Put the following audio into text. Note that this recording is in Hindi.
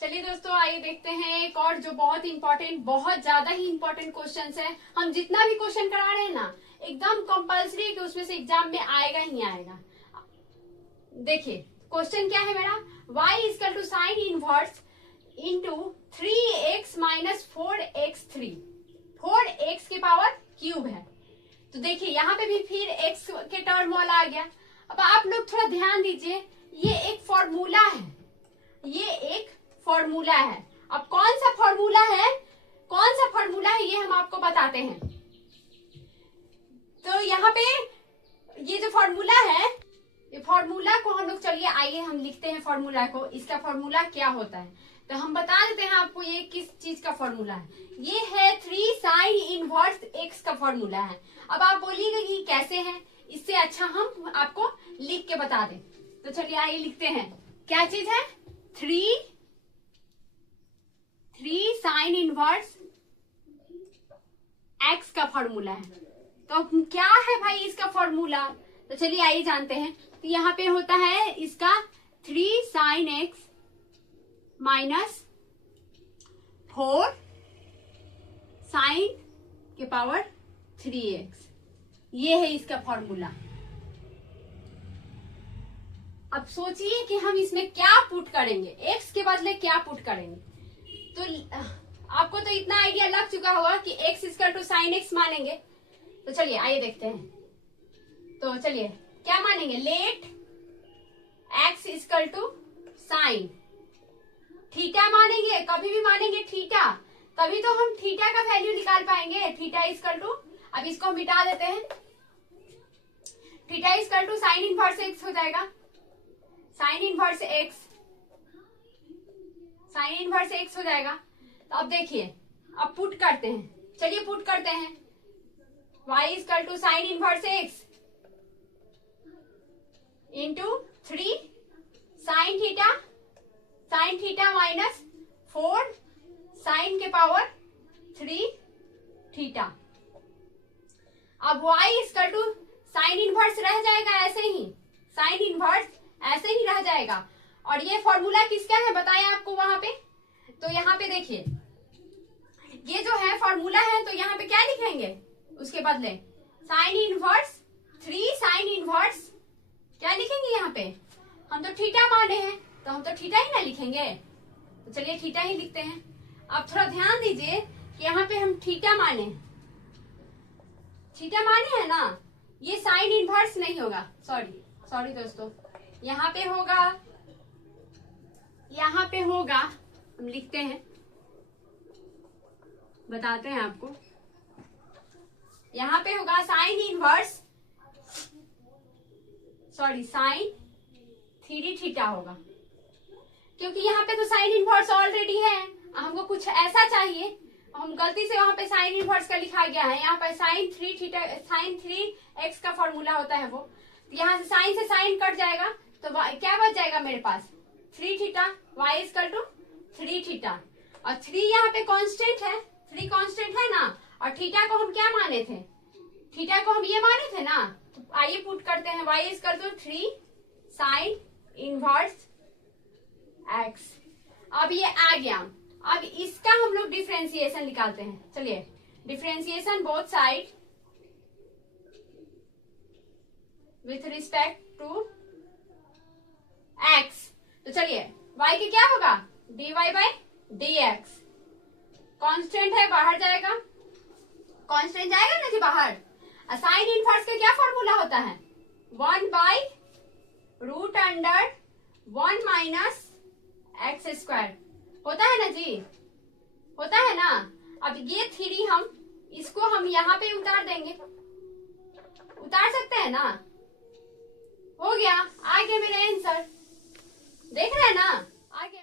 चलिए दोस्तों, आइए देखते हैं एक और जो बहुत इंपॉर्टेंट, बहुत ज्यादा ही इंपॉर्टेंट क्वेश्चन है। हम जितना भी क्वेश्चन करा रहे हैं ना, एकदम कंपल्सरी है कि उसमें से एग्जाम में आएगा ही आएगा। देखिए क्वेश्चन क्या है मेरा, y equal to sine inverse into 3x minus 4x3, 4x के पावर क्यूब है। तो देखिए यहाँ पे भी फिर x के टर्म वाला आ गया। अब आप लोग थोड़ा ध्यान दीजिए, ये एक फॉर्मूला है, ये एक फॉर्मूला है। अब कौन सा फॉर्मूला है, कौन सा फॉर्मूला है ये हम आपको बताते हैं। तो यहाँ पे ये जो फॉर्मूला है, ये फॉर्मूला को हम लोग, चलिए आइए हम लिखते हैं फॉर्मूला को। इसका फॉर्मूला क्या होता है तो हम बता देते हैं आपको, ये किस चीज का फॉर्मूला है। ये है 3 साइन इनवर्स x का फॉर्मूला है। अब आप बोलिएगा कि कैसे है, इससे अच्छा हम आपको लिख के बता दें। तो चलिए आइए लिखते हैं, क्या चीज है, 3 साइन इनवर्स x का फॉर्मूला है। तो क्या है भाई इसका फॉर्मूला, तो चलिए आइए जानते हैं। तो यहाँ पे होता है इसका 3 साइन x माइनस 4 साइन के पावर 3x, ये है इसका फॉर्मूला। अब सोचिए कि हम इसमें क्या पुट करेंगे, x के बदले क्या पुट करेंगे। तो आपको तो इतना आइडिया लग चुका होगा कि x equal to sine x मानेंगे। तो चलिए आइए देखते हैं। तो चलिए क्या मानेंगे, let x equal to sine theta मानेंगे, कभी भी मानेंगे थीटा, तभी तो हम थीटा का वैल्यू निकाल पाएंगे। थीटा इक्वल टू, अब इसको मिटा देते हैं, theta equal to sine inverse x हो जाएगा, sine inverse x, sine inverse x हो जाएगा। तो अब देखिए, अब पुट करते हैं, चलिए पुट करते हैं, y equal to sine inverse x into 3 sine theta minus 4 sine के पावर 3 थीटा। अब y equal to sine inverse रह जाएगा ऐसे ही, साइन इनवर्स ऐसे ही रह जाएगा। और ये फॉर्मूला किसका है बताया आपको वहां पे। तो यहाँ पे देखिए, ये जो है फॉर्मूला है, तो यहाँ पे क्या लिखेंगे उसके बदले, साइन इनवर्स 3 साइन इनवर्स, क्या लिखेंगे यहाँ पे, हम तो थीटा माने हैं तो हम तो थीटा ही ना लिखेंगे। तो चलिए थीटा ही लिखते हैं। अब थोड़ा ध्यान दीजिए कि यहाँ पे हम थीटा माने हैं ना, ये साइन इनवर्स नहीं होगा, सॉरी दोस्तों, यहाँ पे होगा, हम लिखते हैं, बताते हैं आपको। यहाँ पे होगा साइन इनवर्स, साइन 3 थीटा होगा, क्योंकि यहाँ पे तो साइन इनवर्स ऑलरेडी है। हमको कुछ ऐसा चाहिए, हम गलती से वहां पे साइन इनवर्स का लिखा गया है, यहाँ पे साइन 3 थीटा, साइन 3x का फॉर्मूला होता है वो। यहाँ से साइन कट जाएगा, तो क्या बच जाएगा मेरे पास, 3 theta, y equal to 3 theta. और 3 यहाँ पे कांस्टेंट है, 3 कांस्टेंट है ना, और थीटा को हम क्या माने थे, थीटा को हम ये माने थे ना। तो आइए पुट करते हैं, y equal to 3 sine inverse x। अब ये आ गया, अब इसका हम लोग डिफरेंशिएशन निकालते हैं। चलिए differentiation both side with respect to x। तो चलिए y के क्या होगा, dy बाई dx, कांस्टेंट है बाहर जाएगा, कांस्टेंट जाएगा ना जी बाहर। साइन इनवर्स का क्या फॉर्मूला होता है, 1 by root under 1 minus x square, होता है ना जी, होता है ना। अब ये 3 हम इसको हम यहाँ पे उतार देंगे, उतार सकते हैं ना, हो गया, आ गया मेरा आंसर, देख रहे हैं ना, आ गया।